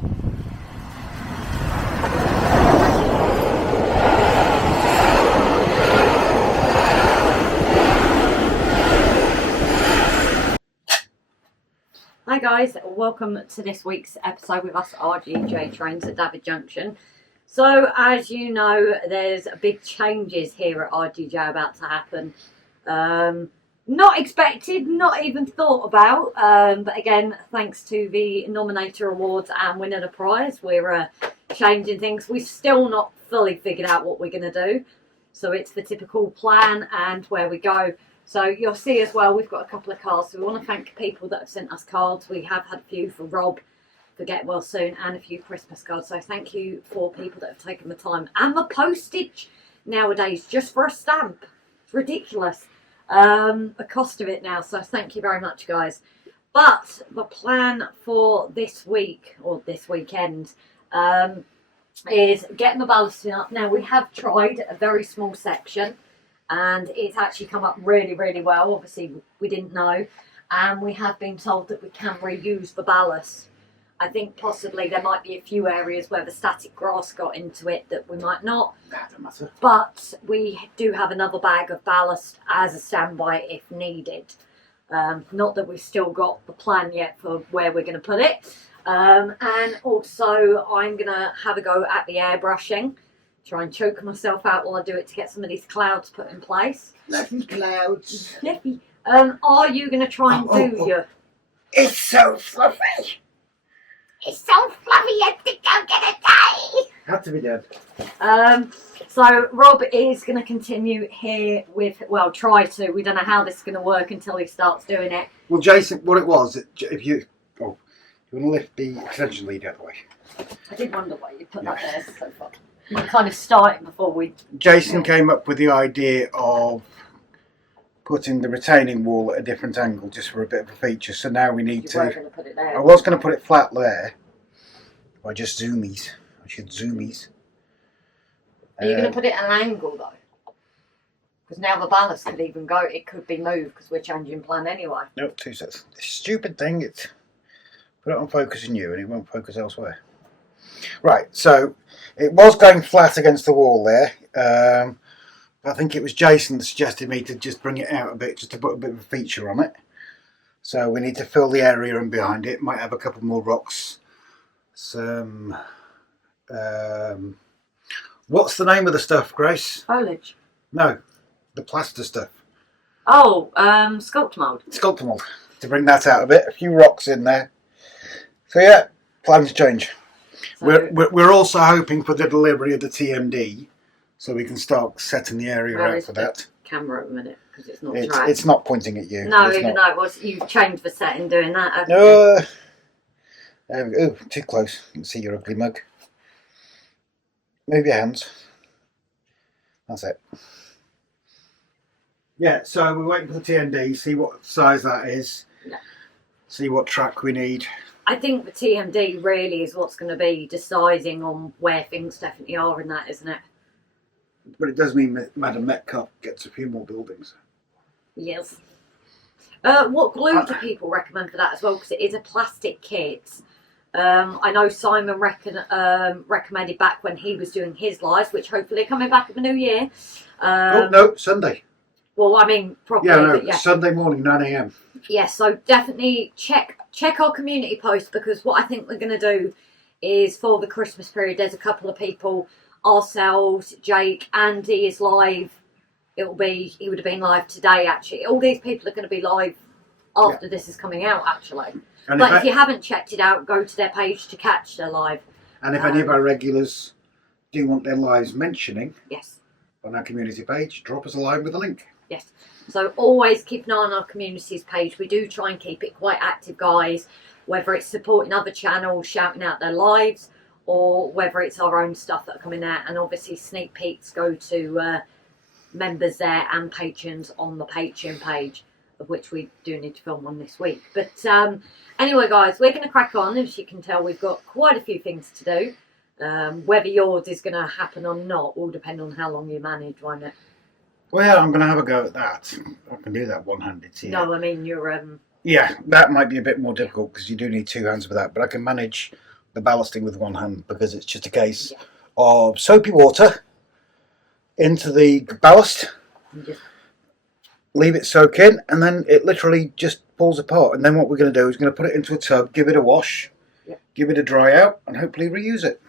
Hi guys, welcome to this week's episode with us RGJ trains at David Junction. So as you know, there's big changes here at RGJ about to happen. Not expected, not even thought about, but again, thanks to the Nominator Awards and winning a prize, we're changing things. We've still not fully figured out what we're going to do. So it's the typical plan and where we go. So you'll see as well, we've got a couple of cards. So we want to thank people that have sent us cards. We have had a few for Rob, for Get Well Soon, and a few Christmas cards. So thank you for people that have taken the time. And the postage nowadays, just for a stamp. It's ridiculous. The cost of it now. So thank you very much, guys. But the plan for this week, or this weekend, is getting the ballasting up. Now, we have tried a very small section, and it's actually come up really, really well. Obviously, we didn't know. And we have been told that we can reuse the ballast. I think possibly there might be a few areas where the static grass got into it that we might not. That doesn't matter. But we do have another bag of ballast as a standby if needed. Not that we've still got the plan yet for where we're going to put it. And also, I'm going to have a go at the airbrushing. Try and choke myself out while I do it to get some of these clouds put in place. Fluffy clouds. Fluffy. Are you going to try and do your... It's so fluffy. It's so fluffy, I think I'm going to die. Had to be done. So Rob is going to continue here with, well, try to. We don't know how this is going to work until he starts doing it. Well, Jason, what it was, if you... Oh, you want to lift the extension lead out of the way? I did wonder why you put that there so far. You kind of started before we... Jason came up with the idea of putting the retaining wall at a different angle just for a bit of a feature. So now we need You were going to put it there. I was going to put it flat there. Or just zoomies. I should zoomies. Are you going to put it at an angle though? Because now the ballast could even go, it could be moved because we're changing plan anyway. Nope, 2 sets. This stupid thing, it's put it on focus in you and it won't focus elsewhere. Right, so it was going flat against the wall there. I think it was Jason that suggested me to just bring it out a bit, just to put a bit of a feature on it. So we need to fill the area in behind it. Might have a couple more rocks. Some... what's the name of the stuff, Grace? Foliage. No, the plaster stuff. Oh, sculpt mould. Sculptor mould. To bring that out a bit. A few rocks in there. So yeah, plans change. So we're also hoping for the delivery of the TMD, so we can start setting the area out for that. Camera at a minute because it's not it's not pointing at you. No, even though it was, you've changed the setting doing that, haven't you? There we go. Too close. You can see your ugly mug. Move your hands. That's it. Yeah, so we're waiting for the TMD, see what size that is, see what track we need. I think the TMD really is what's going to be deciding on where things definitely are in that, isn't it? But it does mean that Madam Metcalf gets a few more buildings. Yes. What glue do people recommend for that as well? Because it is a plastic kit. I know Simon recommended back when he was doing his lives, which hopefully are coming back in the new year. Oh, no, Sunday. Well, I mean, probably. Yeah, no, yeah. Sunday morning, 9 AM. Yeah, so definitely check our community post, because what I think we're going to do is for the Christmas period, there's a couple of people, ourselves, Jake, Andy is live. He would have been live today, actually. All these people are going to be live after this is coming out, actually. And but if you haven't checked it out, go to their page to catch their live. And if any of our regulars do want their lives mentioning on our community page, drop us a line with a link. Yes. So always keep an eye on our communities page. We do try and keep it quite active, guys, whether it's supporting other channels, shouting out their lives, or whether it's our own stuff that are coming out. And obviously sneak peeks go to members there and patrons on the Patreon page, of which we do need to film one this week. But anyway, guys, we're going to crack on. As you can tell, we've got quite a few things to do. Whether yours is going to happen or not will depend on how long you manage, won't it? Well, yeah, I'm going to have a go at that. I can do that one-handed here. No, I mean, you're... Yeah, that might be a bit more difficult because you do need two hands for that, but I can manage the ballasting with one hand, because it's just a case of soapy water into the ballast, leave it soak in, and then it literally just pulls apart. And then what we're going to do is going to put it into a tub, give it a wash, give it a dry out, and hopefully reuse it.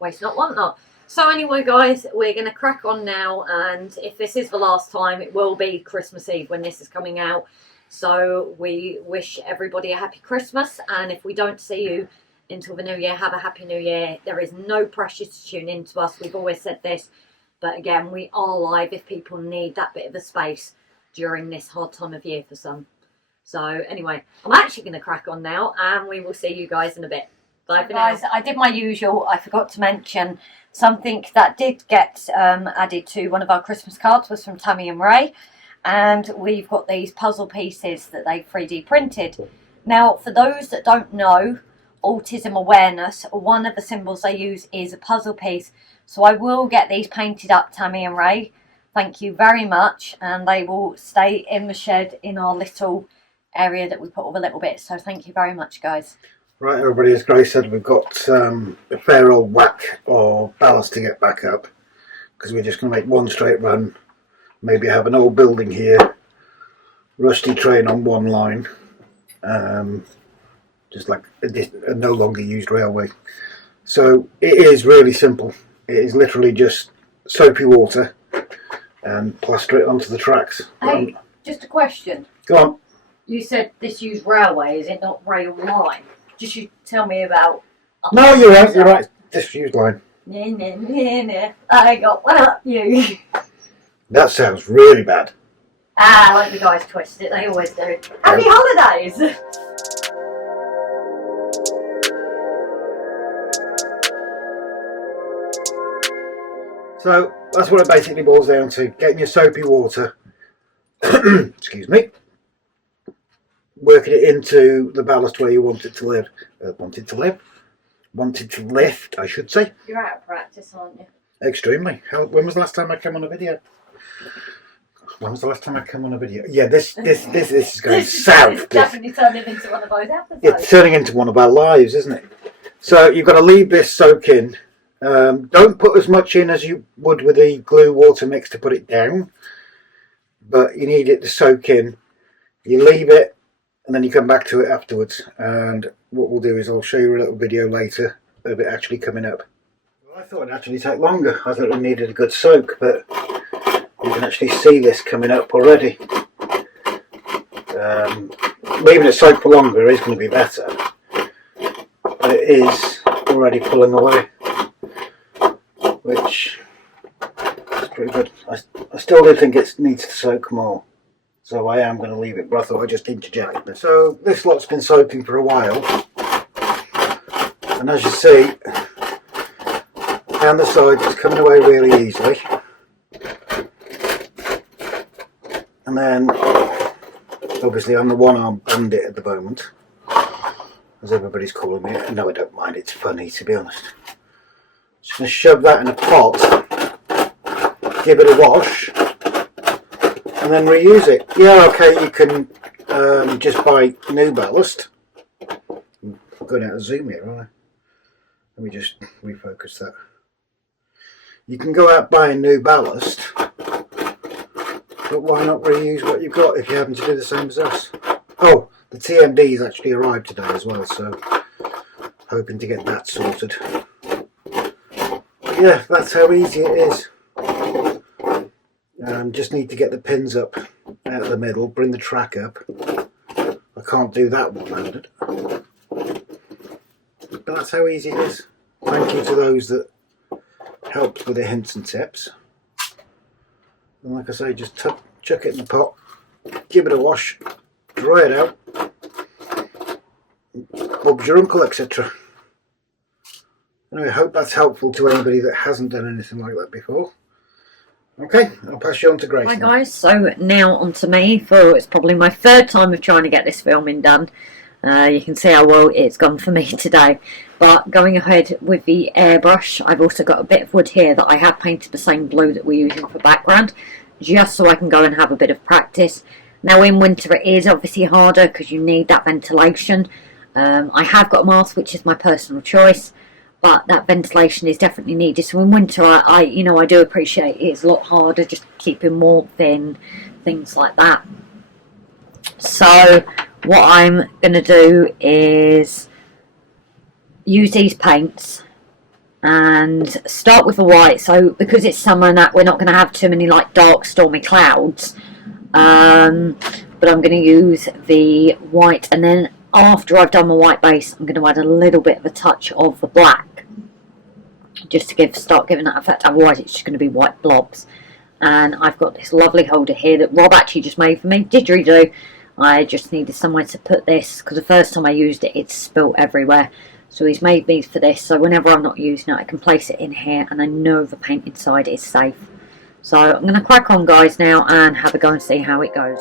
Waste not, want not. So anyway, guys, we're going to crack on now, and if this is the last time, it will be Christmas Eve when this is coming out. So we wish everybody a happy Christmas, and if we don't see you until the new year, have a happy new year. There is no pressure to tune in to us. We've always said this, but again, we are live if people need that bit of a space during this hard time of year for some. So anyway, I'm actually going to crack on now, and we will see you guys in a bit. Bye for now. Guys, I did my usual. I forgot to mention something that did get added to one of our Christmas cards was from Tammy and Ray, and we've got these puzzle pieces that they 3D printed. Now, for those that don't know autism awareness, one of the symbols they use is a puzzle piece. So I will get these painted up, Tammy and Ray. Thank you very much, and they will stay in the shed in our little area that we put all the little bits. So thank you very much, guys. Right, everybody, as Grace said, we've got a fair old whack of ballast to get back up, because we're just going to make one straight run, maybe have an old building here, rusty train on one line, just like a no longer used railway. So it is really simple. It is literally just soapy water and plaster it onto the tracks. Hey, just a question. Go on. You said this used railway, is it not rail line? Just you tell me about... No, you're right, you're right. Diffused line. I got one up you. That sounds really bad. Ah, like the guys twist it, they always do. Happy holidays! So that's what it basically boils down to: getting your soapy water, excuse me, working it into the ballast where you want it to live. Wanted to lift, I should say. You're out of practice, aren't you? Extremely. When was the last time I came on a video? When was the last time I came on a video? Yeah, this is going south. It's definitely turning into one of those episodes. It's turning into one of our lives, isn't it? So you've got to leave this soak in. Don't put as much in as you would with the glue water mix to put it down, but you need it to soak in. You leave it, and then you come back to it afterwards. And what we'll do is I'll show you a little video later of it actually coming up. Well, I thought it'd actually take longer. I thought it needed a good soak, but you can actually see this coming up already. Leaving it soak for longer is going to be better, but it is already pulling away, which is pretty good. I still do think it needs to soak more, so I am going to leave it, but I thought I'd just interject it. So this lot's been soaking for a while, and as you see, down the sides it's coming away really easily. And then, obviously I'm the one-armed bandit at the moment, as everybody's calling me. No, I don't mind, it's funny, to be honest. Just going to shove that in a pot, give it a wash, and then reuse it. Yeah, okay, you can just buy new ballast. I'm going out of zoom here, aren't I? Let me just refocus that. You can go out buying new ballast, but why not reuse what you've got if you happen to do the same as us? Oh, the TMD's actually arrived today as well, so hoping to get that sorted. But yeah, that's how easy it is. Just need to get the pins up out of the middle, bring the track up. I can't do that one-handed. But that's how easy it is. Thank you to those that helped with the hints and tips. And like I say, just chuck it in the pot, give it a wash, dry it out, Bob's your uncle, etc. Anyway, I hope that's helpful to anybody that hasn't done anything like that before. Okay, I'll pass you on to Grace. Hi guys, so now on to me for it's probably my third time of trying to get this filming done. You can see how well it's gone for me today. But going ahead with the airbrush, I've also got a bit of wood here that I have painted the same blue that we're using for background, just so I can go and have a bit of practice. Now in winter it is obviously harder because you need that ventilation. I have got a mask, which is my personal choice, but that ventilation is definitely needed. So in winter, I do appreciate it's a lot harder just keeping warmth in, things like that. So what I'm going to do is use these paints and start with the white. So because it's summer and that, we're not going to have too many like dark stormy clouds, but I'm going to use the white, and then after I've done my white base, I'm going to add a little bit of a touch of the black, just to start giving that effect. Otherwise it's just going to be white blobs. And I've got this lovely holder here that Rob actually just made for me. Didgeridoo. I just needed somewhere to put this, because the first time I used it, it spilt everywhere. So he's made me for this, so whenever I'm not using it, I can place it in here, and I know the paint inside is safe. So I'm going to crack on, guys, now, and have a go and see how it goes.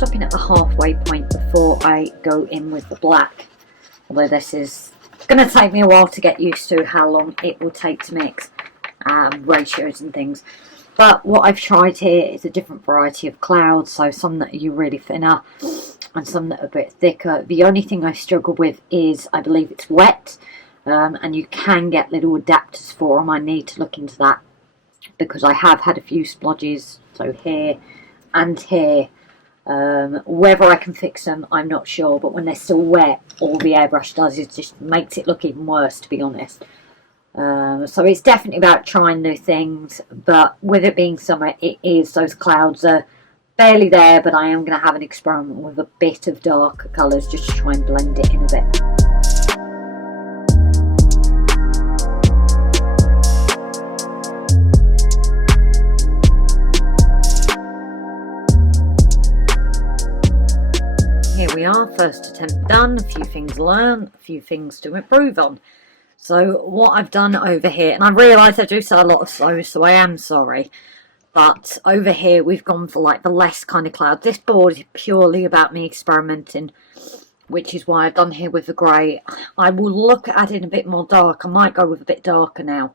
Stopping at the halfway point before I go in with the black, although this is going to take me a while to get used to how long it will take to mix, ratios and things. But what I've tried here is a different variety of clouds, so some that are really thinner and some that are a bit thicker. The only thing I struggle with is, I believe it's wet, and you can get little adapters for them. I need to look into that, because I have had a few splodges, so here and here. Whether I can fix them, I'm not sure, but when they're still wet, all the airbrush does is just makes it look even worse, to be honest. So it's definitely about trying new things, but with it being summer, those clouds are barely there, but I am going to have an experiment with a bit of darker colours just to try and blend it in a bit. Here we are, first attempt done, a few things learned, a few things to improve on. So what I've done over here, and I realise I do say a lot of slows, so I am sorry, but over here we've gone for like the less kind of clouds. This board is purely about me experimenting, which is why I've done here with the grey. I will look at adding a bit more dark. I might go with a bit darker now,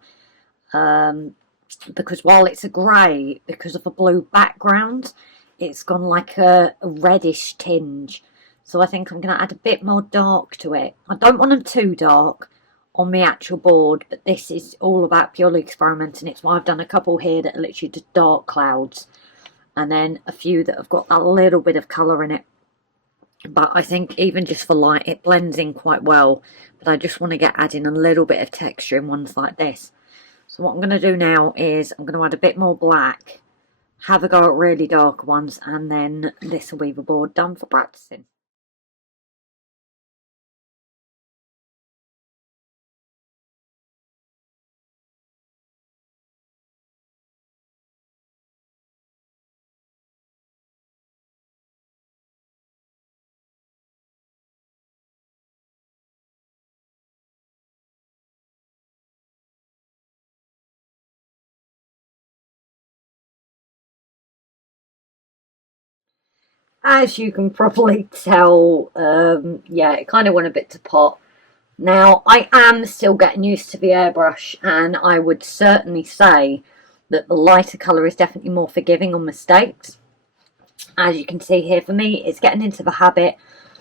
because while it's a grey, because of the blue background, it's gone like a reddish tinge. So I think I'm going to add a bit more dark to it. I don't want them too dark on the actual board, but this is all about purely experimenting. It's why I've done a couple here that are literally just dark clouds, and then a few that have got a little bit of colour in it. But I think even just for light, it blends in quite well. But I just want to get adding a little bit of texture in ones like this. So what I'm going to do now is I'm going to add a bit more black, have a go at really dark ones, and then this will be the board done for practicing. As you can probably tell, yeah, it kind of went a bit to pot. Now, I am still getting used to the airbrush, and I would certainly say that the lighter colour is definitely more forgiving on mistakes. As you can see here, for me, it's getting into the habit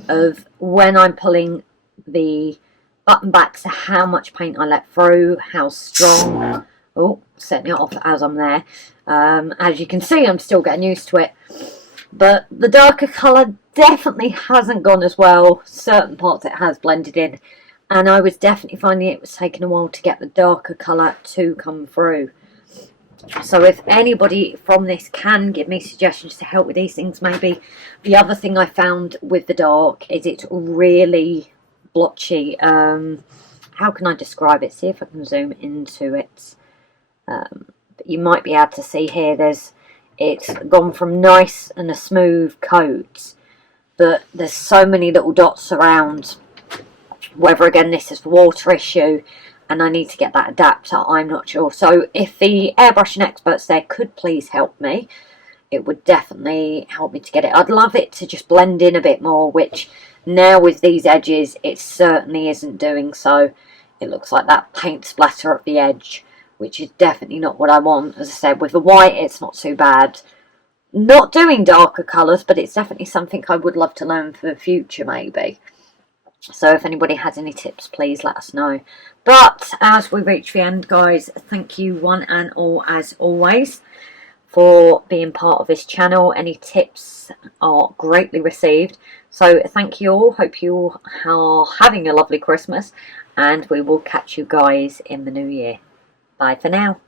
of when I'm pulling the button back to how much paint I let through, how strong Oh, setting it off as I'm there. As you can see, I'm still getting used to it. But the darker colour definitely hasn't gone as well. Certain parts it has blended in. And I was definitely finding it was taking a while to get the darker colour to come through. So if anybody from this can give me suggestions to help with these things, maybe. The other thing I found with the dark is it's really blotchy. How can I describe it? See if I can zoom into it. But you might be able to see here it's gone from nice and a smooth coat, but there's so many little dots around. Whether again this is the water issue and I need to get that adapter, I'm not sure. So if the airbrushing experts there could please help me, it would definitely help me to get it. I'd love it to just blend in a bit more, which now with these edges it certainly isn't doing so. It looks like that paint splatter at the edge, which is definitely not what I want. As I said, with the white it's not too bad. Not doing darker colours, but it's definitely something I would love to learn for the future maybe. So if anybody has any tips, please let us know. But as we reach the end, guys, thank you one and all as always for being part of this channel. Any tips are greatly received. So thank you all. Hope you all are having a lovely Christmas, and we will catch you guys in the new year. Bye for now.